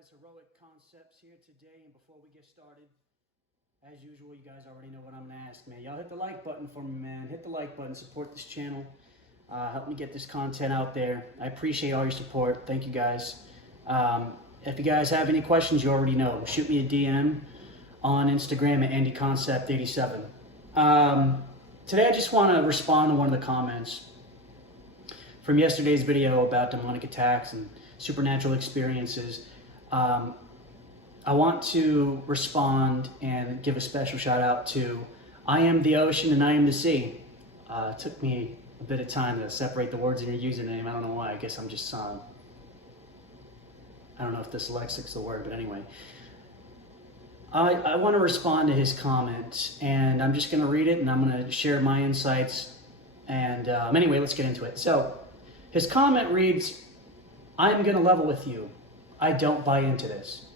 guys, Heroic Concepts here today, and before we get started, as usual, you guys already know what I'm gonna ask, man. Y'all hit the like button for me, man. Hit the like button, support this channel, help me get this content out there. I appreciate all your support. Thank you guys. If you guys have any questions, you already know. Shoot me a DM on Instagram at AndyConcept87. Today I just want to respond to one of the comments from yesterday's video about demonic attacks and supernatural experiences. I want to respond and give a special shout out to I am the ocean and I am the sea. It took me a bit of time to separate the words in your username. I don't know why. I guess I'm just I don't know if dyslexic's the word, but anyway. I want to respond to his comment, and I'm just going to read it, and I'm going to share my insights. And anyway, let's get into it. So, his comment reads, I'm going to level with you. I don't buy into this.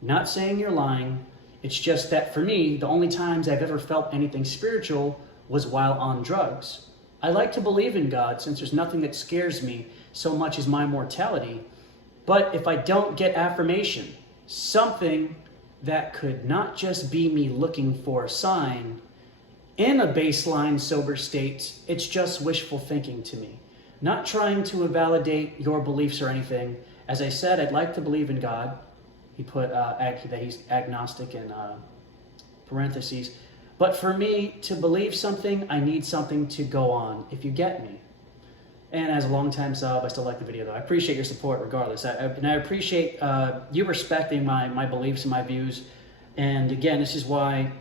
Not saying you're lying. It's just that for me, the only times I've ever felt anything spiritual was while on drugs. I like to believe in God since there's nothing that scares me so much as my mortality. But if I don't get affirmation, something that could not just be me looking for a sign, in a baseline sober state, it's just wishful thinking to me. Not trying to invalidate your beliefs or anything. As I said, I'd like to believe in God. He put that he's agnostic in parentheses. But for me to believe something, I need something to go on, if you get me. And as a longtime sub, I still like the video, though. I appreciate your support regardless. And I appreciate you respecting my beliefs and my views. And again, this is why,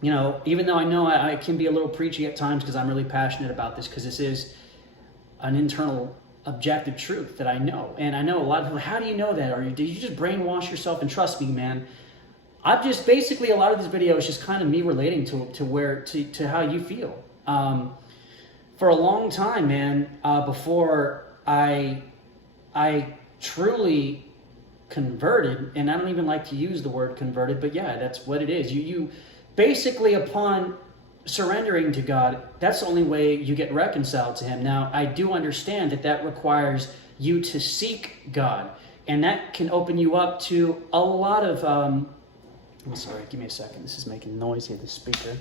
you know, even though I know I can be a little preachy at times because I'm really passionate about this, because this is an internal objective truth that I know. And I know a lot of people, how do you know that? Or did you just brainwash yourself? And trust me, man, I've just basically, a lot of this video is just kind of me relating to how you feel. For a long time, man, before I truly converted, and I don't even like to use the word converted, but yeah, that's what it is. You basically, upon surrendering to God, that's the only way you get reconciled to Him. Now, I do understand that requires you to seek God, and that can open you up to a lot of, I'm sorry, give me a second. This is making noise here, the speaker.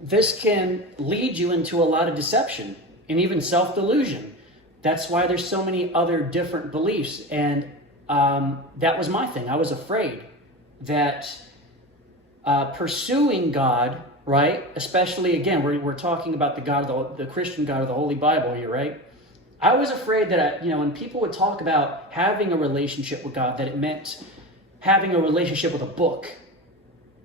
This can lead you into a lot of deception and even self-delusion. That's why there's so many other different beliefs. And that was my thing. I was afraid that pursuing God, right? Especially, again, we're talking about the God, the Christian God of the Holy Bible here, right? I was afraid that, when people would talk about having a relationship with God, that it meant having a relationship with a book.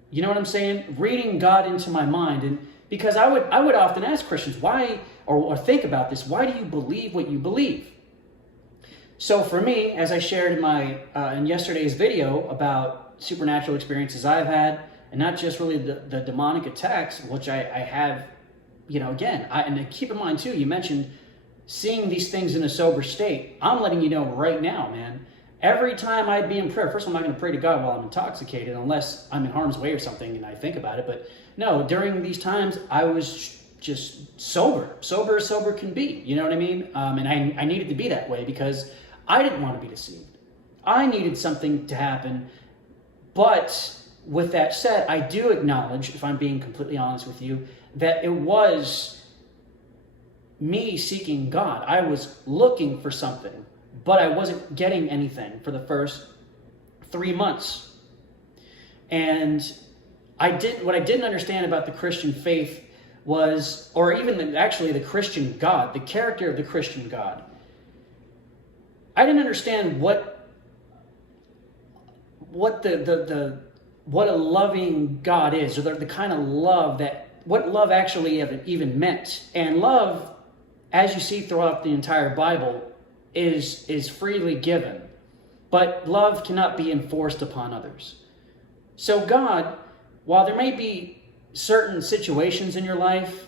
You know what I'm saying? Reading God into my mind. And because I would often ask Christians, why, or think about this, why do you believe what you believe? So for me, as I shared in yesterday's video about supernatural experiences I've had, and not just really the demonic attacks, which I have, again, and keep in mind too, you mentioned seeing these things in a sober state. I'm letting you know right now, man. Every time I'd be in prayer, first of all, I'm not going to pray to God while I'm intoxicated unless I'm in harm's way or something and I think about it. But no, during these times, I was just sober as sober can be. You know what I mean? And I needed to be that way because I didn't want to be deceived. I needed something to happen. But with that said, I do acknowledge, if I'm being completely honest with you, that it was me seeking God. I was looking for something. But I wasn't getting anything for the first 3 months. And what I didn't understand about the Christian faith was, or even actually the Christian God, the character of the Christian God. I didn't understand what a loving God is, or the kind of love what love actually even meant. And love, as you see throughout the entire Bible, is freely given, but love cannot be enforced upon others. So God, while there may be certain situations in your life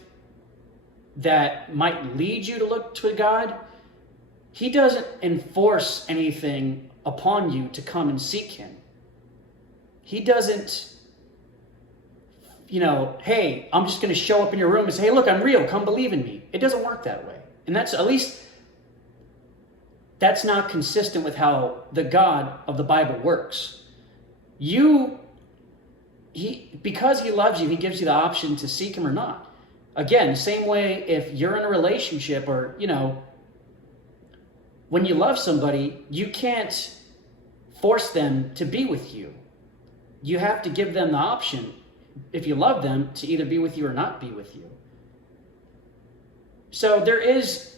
that might lead you to look to God, He doesn't enforce anything upon you to come and seek Him. He doesn't, hey, I'm just going to show up in your room and say, hey, look, I'm real, come believe in me. It doesn't work that way. And that's at least that's not consistent with how the God of the Bible works. Because he loves you, he gives you the option to seek him or not. Again, same way if you're in a relationship or, when you love somebody, you can't force them to be with you. You have to give them the option, if you love them, to either be with you or not be with you. So there is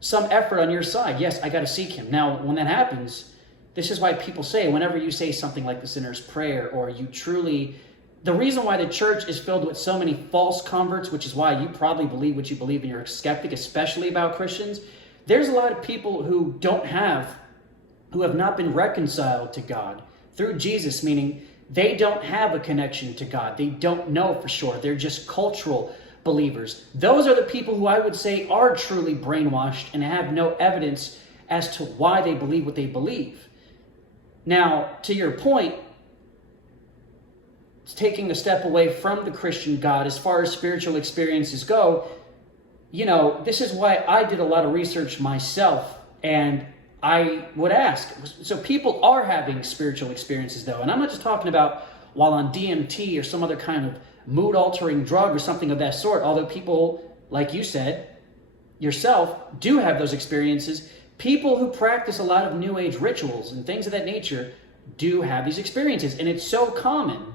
some effort on your side. Yes, I got to seek him. Now, when that happens, this is why people say, whenever you say something like the sinner's prayer, or you truly, the reason why the church is filled with so many false converts, which is why you probably believe what you believe and you're a skeptic, especially about Christians, there's a lot of people who have not been reconciled to God through Jesus, meaning they don't have a connection to God. They don't know for sure. They're just cultural believers. Those are the people who I would say are truly brainwashed and have no evidence as to why they believe what they believe. Now, to your point, taking a step away from the Christian God as far as spiritual experiences go, this is why I did a lot of research myself, and I would ask, so people are having spiritual experiences though, and I'm not just talking about while on DMT or some other kind of mood-altering drug or something of that sort, although people, like you said, yourself, do have those experiences. People who practice a lot of New Age rituals and things of that nature do have these experiences, and it's so common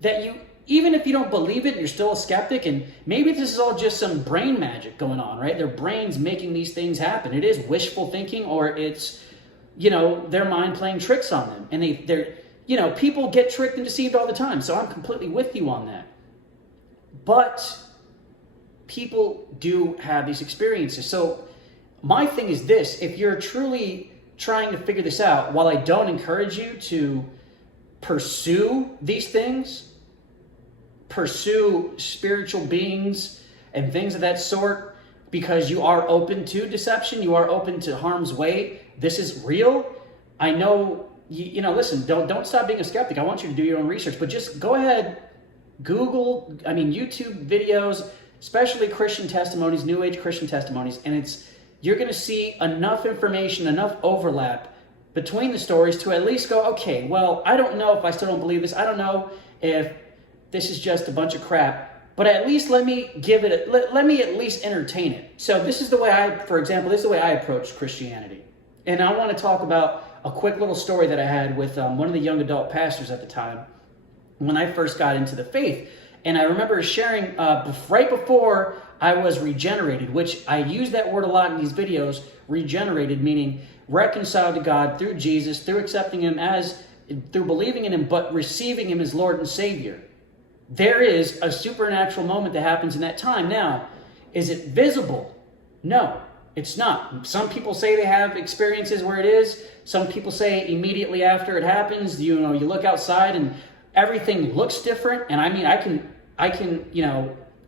that even if you don't believe it, you're still a skeptic, and maybe this is all just some brain magic going on, right? Their brain's making these things happen. It is wishful thinking, or it's, their mind playing tricks on them. And they're people get tricked and deceived all the time. So I'm completely with you on that. But people do have these experiences. So my thing is this: if you're truly trying to figure this out, while I don't encourage you to pursue these things, pursue spiritual beings and things of that sort, because you are open to deception, you are open to harm's way. This is real. I know, listen, don't stop being a skeptic. I want you to do your own research, but just go ahead, Google, YouTube videos, especially Christian testimonies, New Age Christian testimonies, and you're going to see enough information, enough overlap between the stories to at least go, okay, well, I don't know if I still don't believe this. I don't know if this is just a bunch of crap, but at least let me at least entertain it. So this is the way I approach Christianity. And I want to talk about a quick little story that I had with one of the young adult pastors at the time when I first got into the faith. And I remember sharing right before I was regenerated, which I use that word a lot in these videos, regenerated, meaning reconciled to God through Jesus, through accepting him through believing in him, but receiving him as Lord and Savior. There is a supernatural moment that happens in that time. Now, is it visible? No, it's not. Some people say they have experiences where it is. Some people say immediately after it happens, you look outside and everything looks different. And I can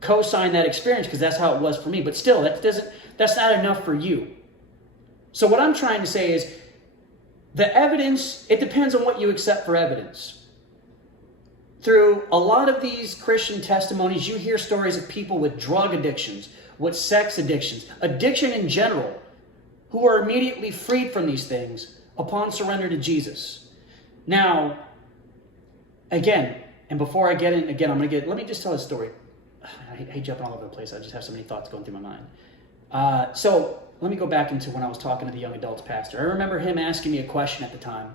co-sign that experience because that's how it was for me. But still, that's not enough for you. So what I'm trying to say is the evidence, it depends on what you accept for evidence. Through a lot of these Christian testimonies, you hear stories of people with drug addictions, with sex addictions, addiction in general, who are immediately freed from these things upon surrender to Jesus. Now, again, and before I get in, again, let me just tell a story. I hate jumping all over the place. I just have so many thoughts going through my mind. So let me go back into when I was talking to the young adults pastor. I remember him asking me a question at the time.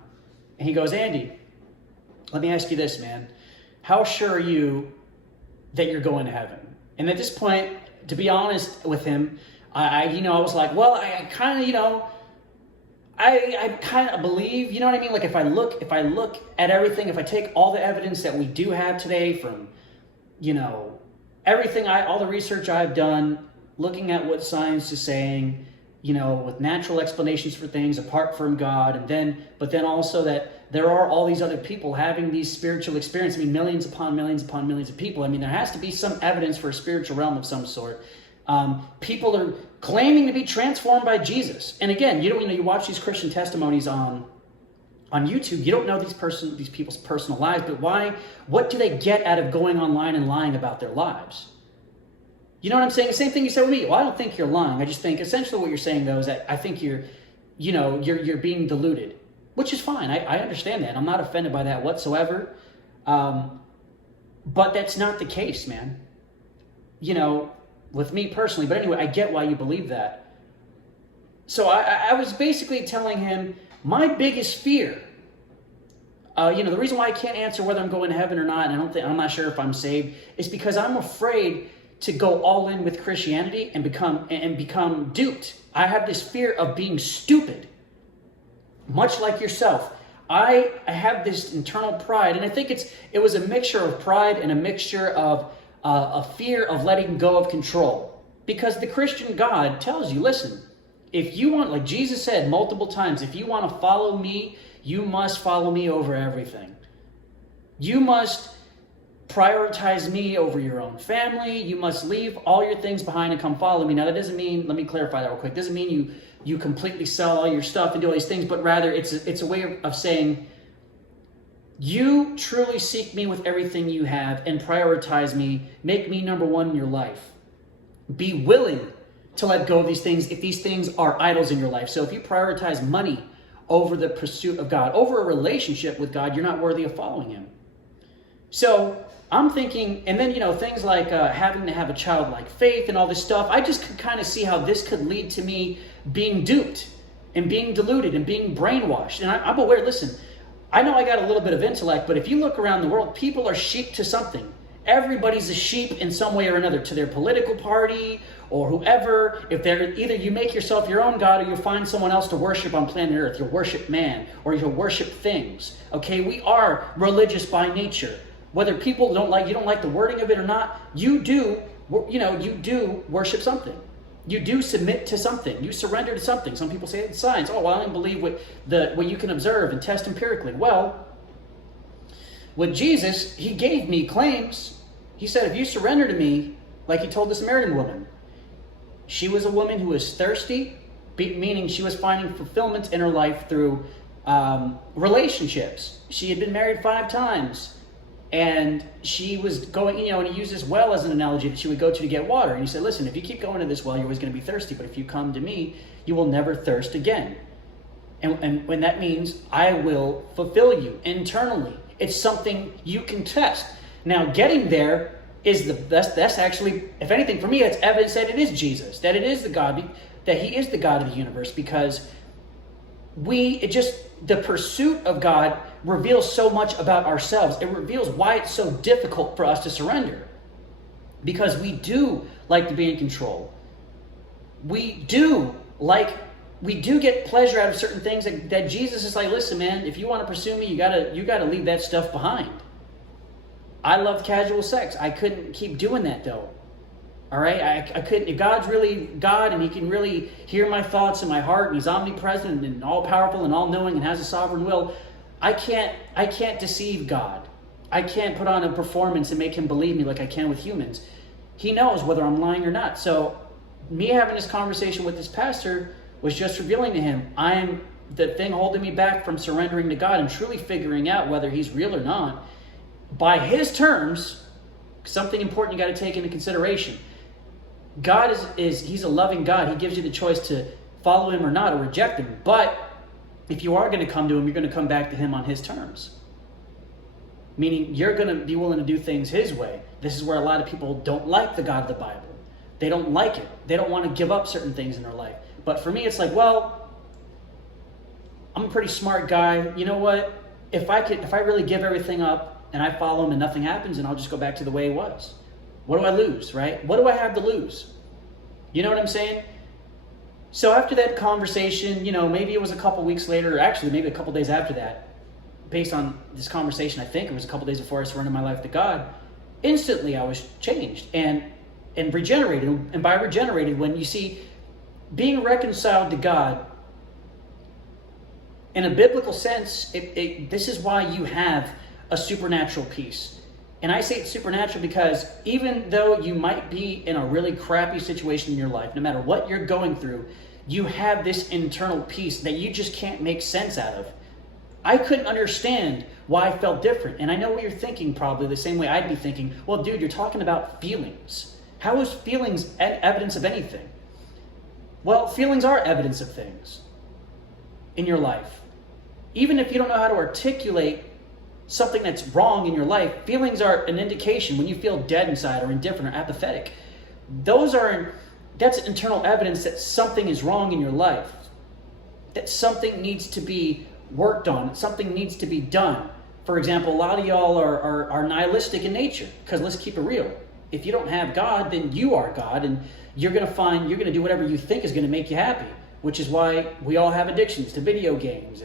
And he goes, Andy, let me ask you this, man. How sure are you that you're going to heaven? And at this point, to be honest with him, I was like, well, I kind of believe, you know what I mean? Like if I look at everything, if I take all the evidence that we do have today from, everything, all the research I've done, looking at what science is saying, with natural explanations for things apart from God, but then also that there are all these other people having these spiritual experiences. Millions upon millions upon millions of people. There has to be some evidence for a spiritual realm of some sort. People are claiming to be transformed by Jesus. And again, you watch these Christian testimonies on YouTube. You don't know these people's personal lives, but why? What do they get out of going online and lying about their lives? You know what I'm saying? The same thing you said with me. Well, I don't think you're lying. I just think essentially what you're saying, though, is that I think you're being deluded, which is fine. I understand that. I'm not offended by that whatsoever. But that's not the case, man. With me personally. But anyway, I get why you believe that. So I was basically telling him my biggest fear. The reason why I can't answer whether I'm going to heaven or not, and I'm not sure if I'm saved, is because I'm afraid to go all in with Christianity and become duped. I have this fear of being stupid, much like yourself. I have this internal pride, and I think it was a mixture of pride and a mixture of a fear of letting go of control. Because the Christian God tells you, listen, if you want, like Jesus said multiple times, if you want to follow me, you must follow me over everything. You must prioritize me over your own family. You must leave all your things behind and come follow me. Now, that doesn't mean, let me clarify that real quick. It doesn't mean you completely sell all your stuff and do all these things, but rather it's a way of saying, you truly seek me with everything you have and prioritize me. Make me number one in your life. Be willing to let go of these things if these things are idols in your life. So if you prioritize money over the pursuit of God, over a relationship with God, you're not worthy of following him. So I'm thinking, and then, things like having to have a childlike faith and all this stuff, I just could kind of see how this could lead to me being duped and being deluded and being brainwashed. And I'm aware, listen, I know I got a little bit of intellect, but if you look around the world, people are sheep to something. Everybody's a sheep in some way or another to their political party or whoever. If they're either you make yourself your own God or you'll find someone else to worship on planet Earth. You'll worship man or you'll worship things. Okay, we are religious by nature. Whether people you don't like the wording of it or not, you do worship something. You do submit to something. You surrender to something. Some people say it's science. Oh, well, I don't believe what you can observe and test empirically. Well, with Jesus, he gave me claims. He said, if you surrender to me, like he told the Samaritan woman, she was a woman who was thirsty, meaning she was finding fulfillment in her life through relationships. She had been married 5 times. And she was going, and he used this well as an analogy that she would go to get water. And he said, listen, if you keep going to this well, you're always going to be thirsty. But if you come to me, you will never thirst again. And when that means I will fulfill you internally. It's something you can test. Now, getting there is that's actually, if anything, for me, that's evidence that it is Jesus, that it is the God, that he is the God of the universe, because the pursuit of God reveals so much about ourselves. It reveals why it's so difficult for us to surrender. Because we do like to be in control. We do get pleasure out of certain things that Jesus is like, listen, man, if you want to pursue me, you gotta leave that stuff behind. I loved casual sex. I couldn't keep doing that though. All right, I couldn't. If God's really God and he can really hear my thoughts and my heart, and he's omnipresent and all powerful and all knowing and has a sovereign will, I can't deceive God. I can't put on a performance and make him believe me like I can with humans. He knows whether I'm lying or not. So me having this conversation with this pastor was just revealing to him, I'm the thing holding me back from surrendering to God and truly figuring out whether he's real or not. By his terms, something important you got to take into consideration. God he's a loving God. He gives you the choice to follow him or not, or reject him. But if you are going to come to him, you're going to come back to him on his terms. Meaning you're going to be willing to do things his way. This is where a lot of people don't like the God of the Bible. They don't like it. They don't want to give up certain things in their life. But for me, it's like, well, I'm a pretty smart guy. You know what? If I really give everything up and I follow him and nothing happens, and I'll just go back to the way it was. What do I lose, right? What do I have to lose? You know what I'm saying? So after that conversation, maybe it was a couple weeks later, or actually maybe a couple days after that, based on this conversation, I think it was a couple days before I surrendered my life to God, instantly I was changed and regenerated. And by regenerated, when you see being reconciled to God, in a biblical sense, this is why you have a supernatural peace. And I say it's supernatural because even though you might be in a really crappy situation in your life, no matter what you're going through, you have this internal peace that you just can't make sense out of. I couldn't understand why I felt different. And I know what you're thinking, probably the same way I'd be thinking. Well, dude, you're talking about feelings. How is feelings evidence of anything? Well, feelings are evidence of things in your life. Even if you don't know how to articulate something that's wrong in your life, feelings are an indication when you feel dead inside or indifferent or apathetic. That's internal evidence that something is wrong in your life, that something needs to be worked on, something needs to be done. For example, a lot of y'all are nihilistic in nature, because let's keep it real. If you don't have God, then you are God, and you're going to do whatever you think is going to make you happy, which is why we all have addictions to video games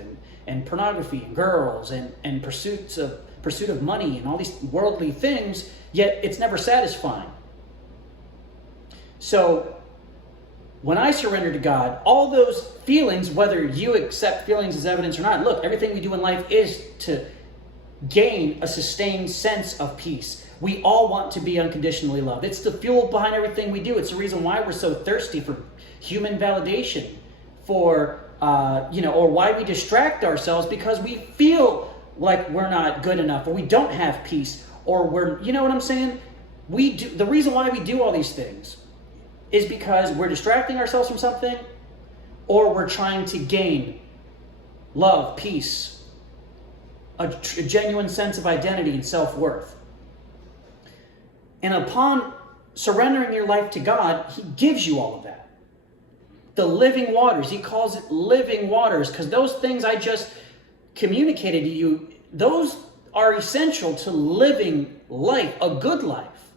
and pornography and girls and pursuit of money and all these worldly things, yet it's never satisfying. So when I surrender to God, all those feelings, whether you accept feelings as evidence or not, look, everything we do in life is to gain a sustained sense of peace. We all want to be unconditionally loved. It's the fuel behind everything we do. It's the reason why we're so thirsty for human validation, or why we distract ourselves, because we feel like we're not good enough, or we don't have peace, or you know what I'm saying? The reason why we do all these things is because we're distracting ourselves from something, or we're trying to gain love, peace, a genuine sense of identity and self-worth. And upon surrendering your life to God, He gives you all of that. The living waters, He calls it living waters, because those things I just communicated to you, those are essential to living life, a good life.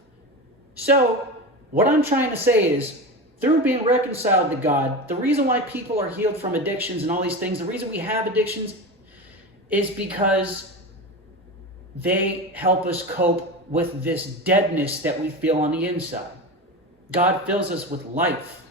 So, what I'm trying to say is, through being reconciled to God, the reason why people are healed from addictions and all these things, the reason we have addictions is because they help us cope with this deadness that we feel on the inside. God fills us with life.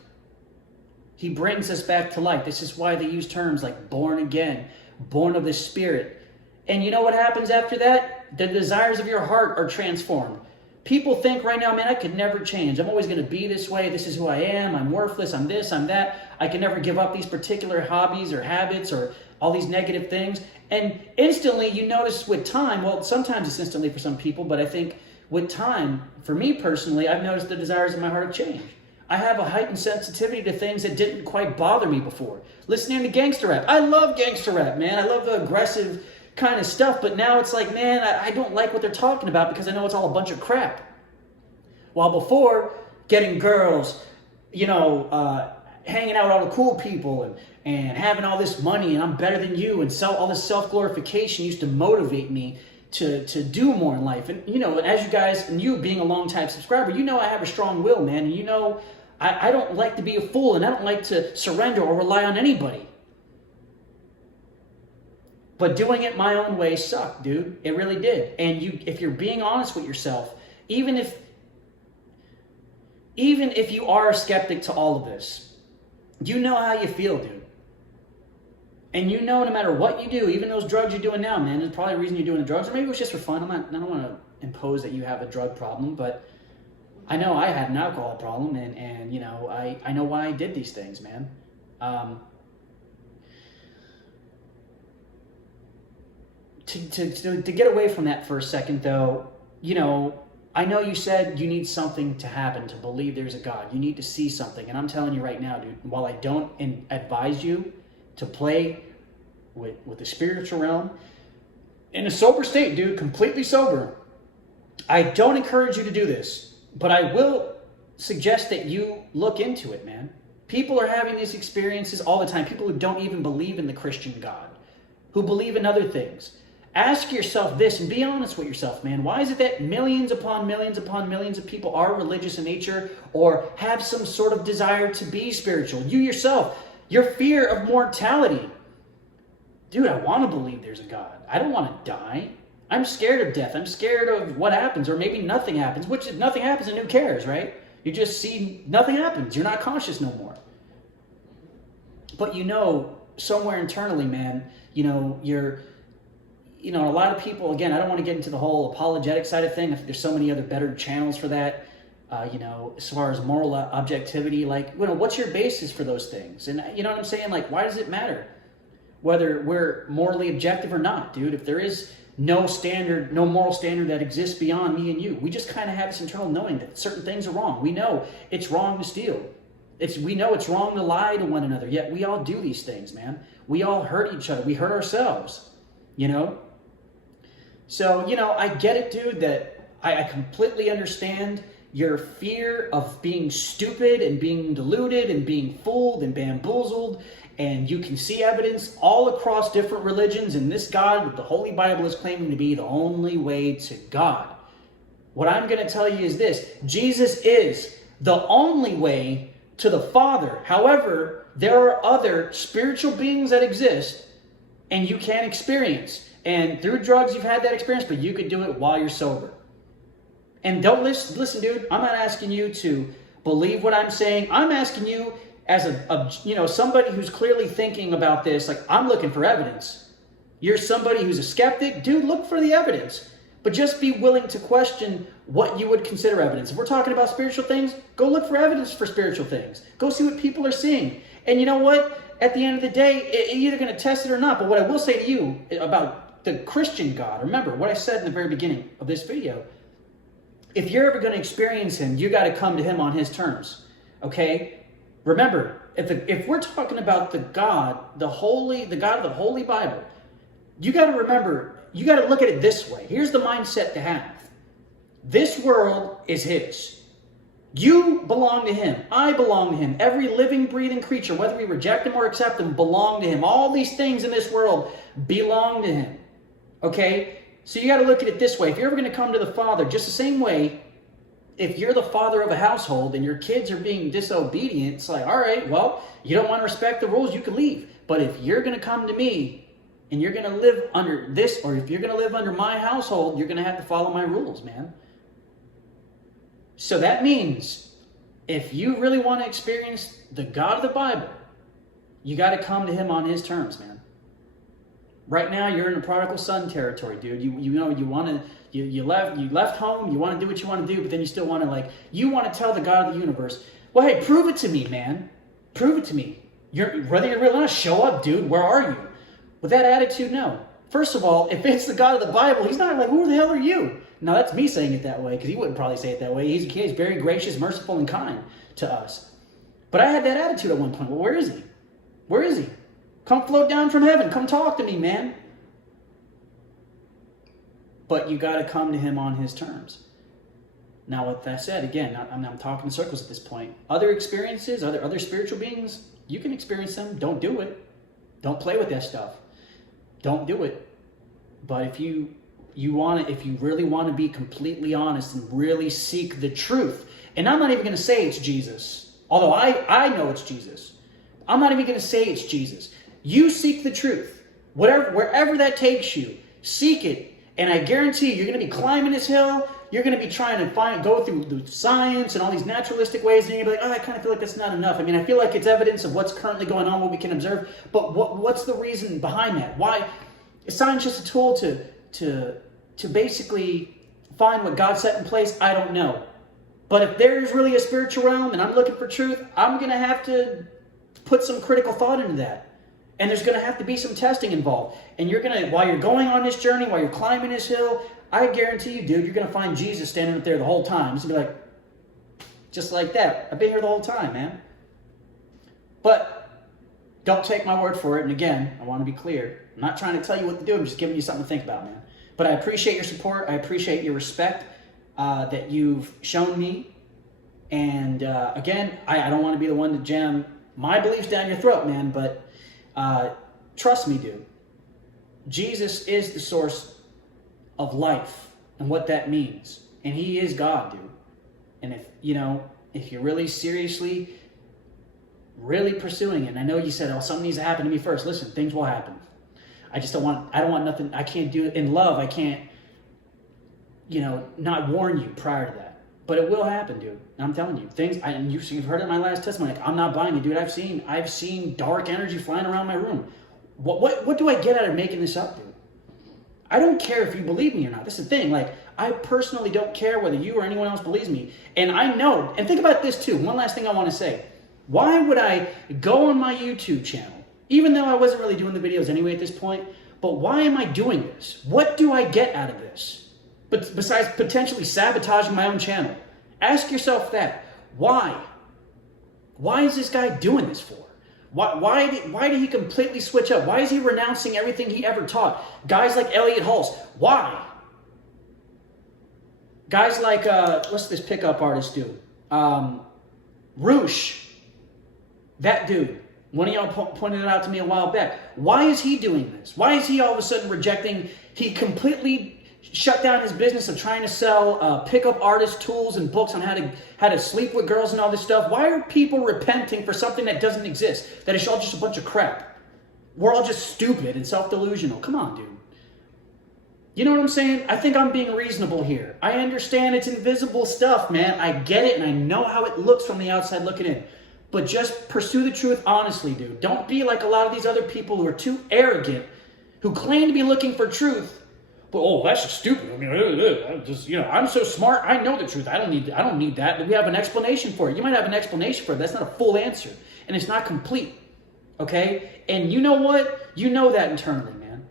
He brings us back to life. This is why they use terms like born again, born of the Spirit. And you know what happens after that? The desires of your heart are transformed. People think right now, man, I could never change. I'm always going to be this way. This is who I am. I'm worthless. I'm this, I'm that. I can never give up these particular hobbies or habits or all these negative things. And instantly you notice with time, well, sometimes it's instantly for some people, but I think with time, for me personally, I've noticed the desires of my heart have changed. I have a heightened sensitivity to things that didn't quite bother me before. Listening to gangster rap. I love gangster rap, man. I love the aggressive kind of stuff, but now it's like, man, I don't like what they're talking about because I know it's all a bunch of crap. While before, getting girls, hanging out with all the cool people and having all this money and I'm better than you and all this self-glorification used to motivate me to do more in life. And, as you guys, and you being a long-time subscriber, I have a strong will, man. And I don't like to be a fool, and I don't like to surrender or rely on anybody. But doing it my own way sucked, dude. It really did. And if you're being honest with yourself, even if you are a skeptic to all of this, you know how you feel, dude. And no matter what you do, even those drugs you're doing now, man, there's probably a reason you're doing the drugs, or maybe it was just for fun. I don't want to impose that you have a drug problem, but I know I had an alcohol problem, and I know why I did these things, man. To get away from that for a second, though, I know you said you need something to happen to believe there's a God. You need to see something. And I'm telling you right now, dude, while I don't advise you to play with the spiritual realm in a sober state, dude, completely sober, I don't encourage you to do this. But I will suggest that you look into it, man. People are having these experiences all the time. People who don't even believe in the Christian God, who believe in other things. Ask yourself this and be honest with yourself, man. Why is it that millions upon millions upon millions of people are religious in nature or have some sort of desire to be spiritual? You yourself, your fear of mortality. Dude, I want to believe there's a God. I don't want to die. I'm scared of death. I'm scared of what happens, or maybe nothing happens, which if nothing happens, then who cares, right? You just see nothing happens. You're not conscious no more. But somewhere internally, man, you're... a lot of people, again, I don't want to get into the whole apologetic side of thing. There's so many other better channels for that, as far as moral objectivity, what's your basis for those things? And you know what I'm saying? Why does it matter whether we're morally objective or not, dude? If there is no standard, no moral standard that exists beyond me and you. We just kind of have this internal knowing that certain things are wrong. We know it's wrong to steal. We know it's wrong to lie to one another, yet we all do these things, man. We all hurt each other. We hurt ourselves, you know? So, you know, I get it, dude, that I completely understand your fear of being stupid and being deluded and being fooled and bamboozled. And you can see evidence all across different religions, and this God that the Holy Bible is claiming to be the only way to God. What I'm going to tell you is this: Jesus is the only way to the Father. However, there are other spiritual beings that exist and you can experience. And through drugs, you've had that experience, but you could do it while you're sober. And don't listen, dude, I'm not asking you to believe what I'm saying. I'm asking you as somebody who's clearly thinking about this, like, I'm looking for evidence. You're somebody who's a skeptic, dude, look for the evidence. But just be willing to question what you would consider evidence. If we're talking about spiritual things, go look for evidence for spiritual things. Go see what people are seeing. And you know what? At the end of the day, you're either going to test it or not. But what I will say to you about the Christian God, remember what I said in the very beginning of this video. If you're ever going to experience him, you got to come to him on his terms. Okay? Remember, if we're talking about the God of the Holy Bible, you got to remember, you got to look at it this way. Here's the mindset to have. This world is his. You belong to him. I belong to him. Every living, breathing creature, whether we reject him or accept him, belong to him. All these things in this world belong to him. Okay? So you got to look at it this way. If you're ever going to come to the Father, just the same way, if you're the father of a household and your kids are being disobedient, it's like, all right, well, you don't want to respect the rules, you can leave. But if you're going to come to me and you're going to live under this, or if you're going to live under my household, you're going to have to follow my rules, man. So that means if you really want to experience the God of the Bible, you got to come to him on his terms, man. Right now, you're in the prodigal son territory, dude. You left home, you want to do what you want to do, but then you still want to, you want to tell the God of the universe, well, hey, prove it to me, man. Prove it to me. Whether you're really not, show up, dude. Where are you? With that attitude, no. First of all, if it's the God of the Bible, he's not like, who the hell are you? Now, that's me saying it that way, because he wouldn't probably say it that way. He's very gracious, merciful, and kind to us. But I had that attitude at one point. Well, where is he? Where is he? Come float down from heaven. Come talk to me, man. But you got to come to him on his terms. Now, with that said, again, I'm talking in circles at this point. Other experiences, other spiritual beings, you can experience them. Don't do it. Don't play with that stuff. Don't do it. But if you really want to be completely honest and really seek the truth, and I'm not even going to say it's Jesus, although I know it's Jesus. I'm not even going to say it's Jesus. You seek the truth. Wherever that takes you, seek it. And I guarantee you're going to be climbing this hill. You're going to be trying to go through the science and all these naturalistic ways. And you're going to be like, I kind of feel like that's not enough. I mean, I feel like it's evidence of what's currently going on, what we can observe. But what's the reason behind that? Why? Is science just a tool to basically find what God set in place? I don't know. But if there's really a spiritual realm and I'm looking for truth, I'm going to have to put some critical thought into that. And there's going to have to be some testing involved. And while you're going on this journey, while you're climbing this hill, I guarantee you, dude, you're going to find Jesus standing up there the whole time. He's going to be like, just like that. I've been here the whole time, man. But don't take my word for it. And again, I want to be clear. I'm not trying to tell you what to do. I'm just giving you something to think about, man. But I appreciate your support. I appreciate your respect that you've shown me. And again, I don't want to be the one to jam my beliefs down your throat, man. But trust me, dude. Jesus is the source of life and what that means. And he is God, dude. And if you're really seriously, really pursuing it, and I know you said, something needs to happen to me first. Listen, things will happen. I don't want nothing. I can't do it in love. I can't, not warn you prior to that. But it will happen, dude. I'm telling you. And you've heard it in my last testimony. I'm not buying it, dude. I've seen dark energy flying around my room. What do I get out of making this up, dude? I don't care if you believe me or not. That's the thing. I personally don't care whether you or anyone else believes me. And I know, and think about this too. One last thing I want to say. Why would I go on my YouTube channel, even though I wasn't really doing the videos anyway at this point, but why am I doing this? What do I get out of this? But besides potentially sabotaging my own channel, ask yourself that. Why? Why is this guy doing this for? Why did he completely switch up? Why is he renouncing everything he ever taught? Guys like Elliot Hulse, why? Guys like, what's this pickup artist do? Roosh, that dude. One of y'all pointed it out to me a while back. Why is he doing this? Why is he all of a sudden rejecting? He completely shut down his business of trying to sell pickup artist tools and books on how to sleep with girls and all this stuff. Why are people repenting for something that doesn't exist? That is all just a bunch of crap. We're all just stupid and self-delusional. Come on, dude. You know what I'm saying? I think I'm being reasonable here. I understand it's invisible stuff, man. I get it, and I know how it looks from the outside looking in. But just pursue the truth honestly, dude. Don't be like a lot of these other people who are too arrogant, who claim to be looking for truth. But, oh, that's just stupid. I mean, I'm so smart. I know the truth. I don't need that. We have an explanation for it. You might have an explanation for it. That's not a full answer. And it's not complete. Okay? And you know what? You know that internally, man.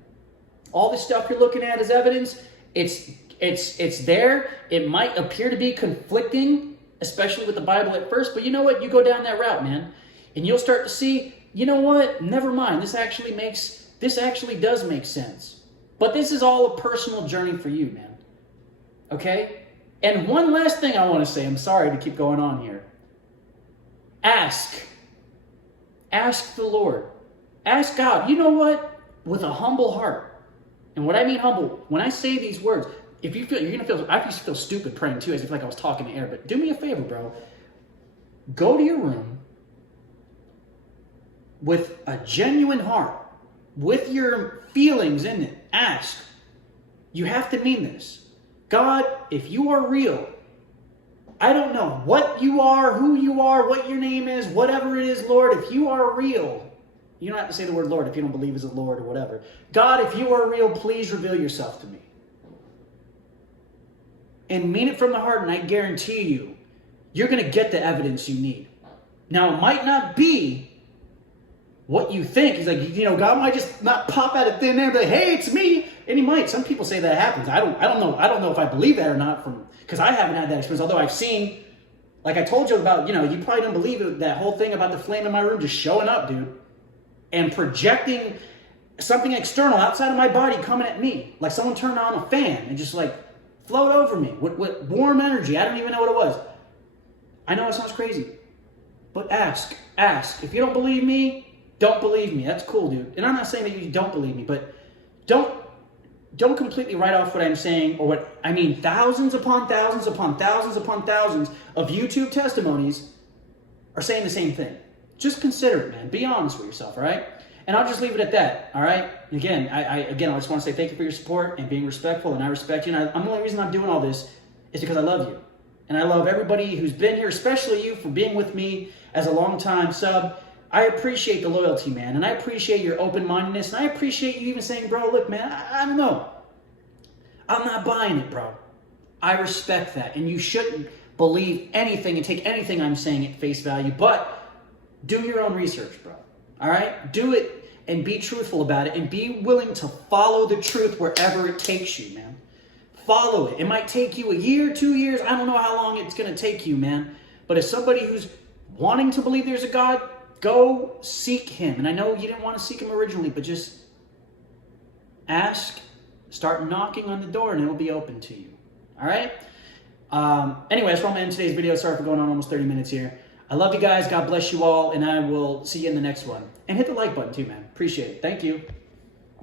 All this stuff you're looking at as evidence, it's there. It might appear to be conflicting, especially with the Bible at first. But you know what? You go down that route, man. And you'll start to see, you know what? Never mind. This actually does make sense. But this is all a personal journey for you, man. Okay? And one last thing I want to say. I'm sorry to keep going on here. Ask. Ask the Lord. Ask God. You know what? With a humble heart. And what I mean humble, when I say these words, if you feel, I used to feel stupid praying too, as if like I was talking to air. But do me a favor, bro. Go to your room with a genuine heart, with your feelings in it. Ask. You have to mean this. God, if you are real, I don't know what you are, who you are, what your name is, whatever it is, Lord, if you are real, you don't have to say the word Lord if you don't believe he's a Lord or whatever. God, if you are real, please reveal yourself to me. And mean it from the heart, and I guarantee you, you're going to get the evidence you need. Now, it might not be what you think. He's like, God might just not pop out of thin air and be like, hey, it's me. And he might. Some people say that happens. I don't know if I believe that or not, because I haven't had that experience. Although I've seen, like I told you about, you probably don't believe it, that whole thing about the flame in my room just showing up, dude, and projecting something external outside of my body coming at me. Like someone turned on a fan and just like flowed over me with warm energy. I don't even know what it was. I know it sounds crazy, but ask. If you don't believe me, don't believe me. That's cool, dude. And I'm not saying that you don't believe me, but don't completely write off what I'm saying, or what I mean. Thousands upon thousands upon thousands upon thousands of YouTube testimonies are saying the same thing. Just consider it, man. Be honest with yourself, all right? And I'll just leave it at that, all right? Again, I just want to say thank you for your support and being respectful, and I respect you. And the only reason I'm doing all this is because I love you. And I love everybody who's been here, especially you for being with me as a long-time sub. I appreciate the loyalty, man, and I appreciate your open-mindedness, and I appreciate you even saying, bro, look, man, I don't know. I'm not buying it, bro. I respect that, and you shouldn't believe anything and take anything I'm saying at face value, but do your own research, bro, all right? Do it and be truthful about it, and be willing to follow the truth wherever it takes you, man. Follow it. It might take you a year, 2 years. I don't know how long it's going to take you, man, but as somebody who's wanting to believe there's a God, go seek him. And I know you didn't want to seek him originally, but just ask, start knocking on the door, and it will be open to you. All right? Anyway, that's where I'm going to end today's video. Sorry for going on almost 30 minutes here. I love you guys. God bless you all, and I will see you in the next one. And hit the like button too, man. Appreciate it. Thank you.